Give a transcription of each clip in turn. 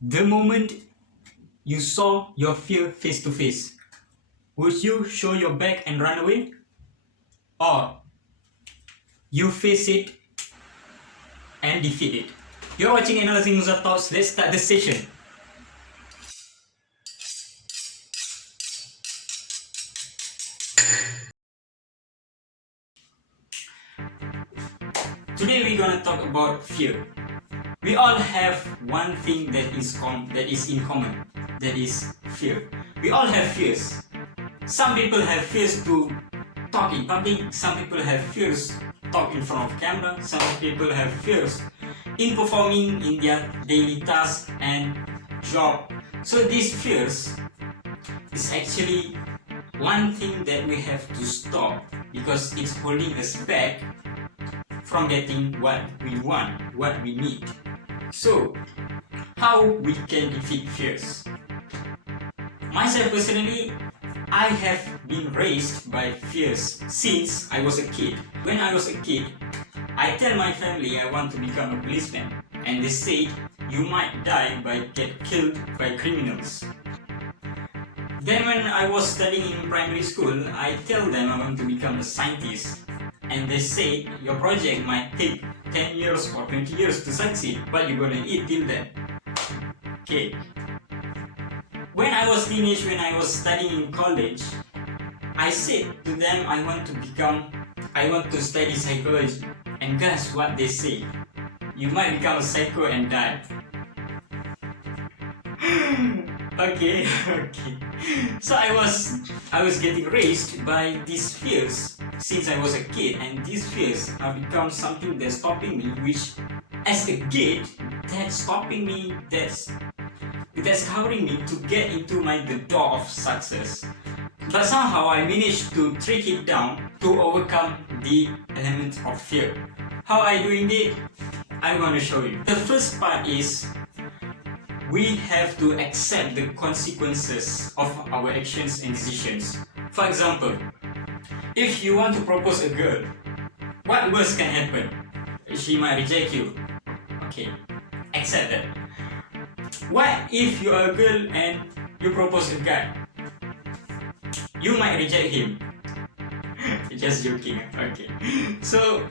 The moment you saw your fear face to face, would you show your back and run away? Or you face it and defeat it? You're watching Analyzing User Thoughts. Let's start the session. Today we're gonna talk about fear. We all have one thing that is in common. That is fear. We all have fears. Some people have fears to talk in public. Some people have fears talk in front of camera. Some people have fears in performing in their daily tasks and job. So these fears is actually one thing that we have to stop because it's holding us back from getting what we want, what we need. So, how we can defeat fears? Myself personally, I have been raised by fears since I was a kid. When I was a kid, I tell my family I want to become a policeman, and they said you might die by get killed by criminals. Then when I was studying in primary school, I tell them I want to become a scientist, and they say your project might take 10 years or 20 years to succeed, but you're gonna eat till then. Okay. When I was teenage, when I was studying in college, I said to them I want to study psychology. And guess what they say? You might become a psycho and die. Okay. So I was getting raised by these fears since I was a kid, and these fears have become something that's stopping me, which as a kid, that's stopping me, that's covering me to get into the door of success. But somehow I managed to trick it down to overcome the element of fear. How I doing it? I'm gonna show you. The first part is we have to accept the consequences of our actions and decisions. For example, if you want to propose a girl, what worst can happen? She might reject you. Okay, accept that. What if you are a girl and you propose a guy? You might reject him. Just joking. Okay. So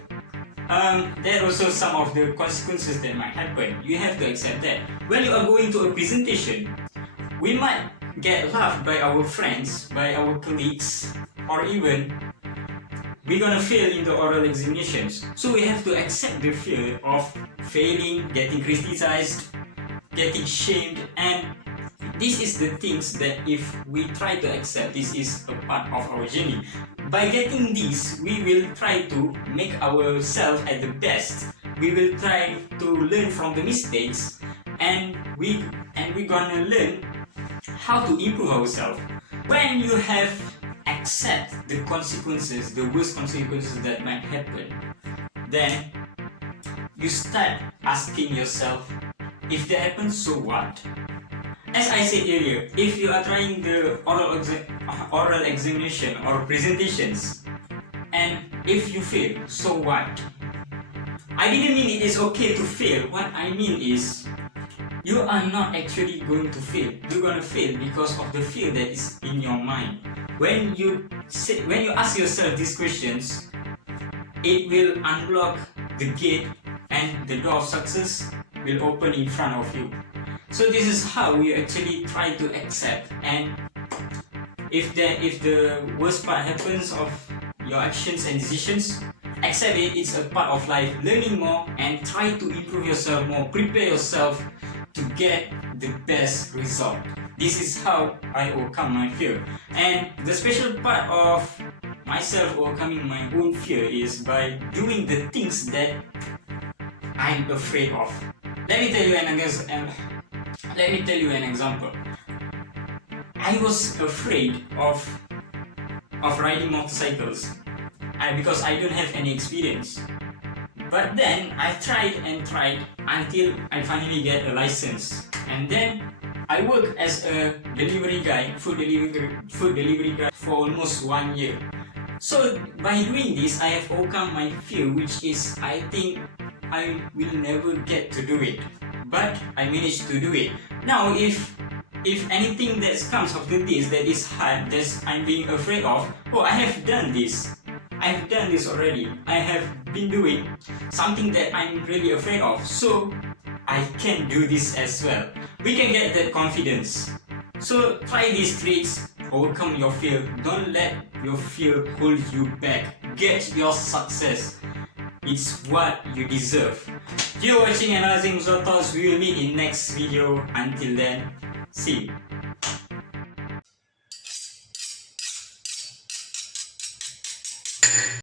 there are also some of the consequences that might happen. You have to accept that. When you are going to a presentation, we might get laughed by our friends, by our colleagues, or even we're gonna fail in the oral examinations. So we have to accept the fear of failing, getting criticized, getting shamed, and this is the things that if we try to accept, this is a part of our journey. By getting this, we will try to make ourselves at the best. We will try to learn from the mistakes, and we're gonna learn how to improve ourselves. When you have accept the consequences, the worst consequences that might happen, then you start asking yourself, if that happens, so what? As I said earlier, if you are trying the oral examination or presentations, and if you fail, so what? I didn't mean it is okay to fail. What I mean is, you are not actually going to fail. You're gonna fail because of the fear that is in your mind. When you ask yourself these questions, it will unblock the gate and the door of success will open in front of you. So this is how we actually try to accept, and if the worst part happens of your actions and decisions, accept it. It's a part of life. Learning more and try to improve yourself more. Prepare yourself to get the best result. This is how I overcome my fear. And the special part of myself overcoming my own fear is by doing the things that I'm afraid of. Let me tell you an example. I was afraid of riding motorcycles because I don't have any experience. But then I tried until I finally get a license. And then I worked as a delivery guy, food delivery guy for almost 1 year. So by doing this, I have overcome my fear, which is I think I will never get to do it. but I managed to do it. Now if anything that comes after this that is hard, that I'm being afraid of, oh, I have done this. I've done this already. I have been doing something that I'm really afraid of, so I can do this as well. We can get that confidence. So try these tricks, overcome your fear. Don't let your fear hold you back. Get your success. It's what you deserve. You're watching Analyzing Thoughts. We will meet in next video. Until then, see you.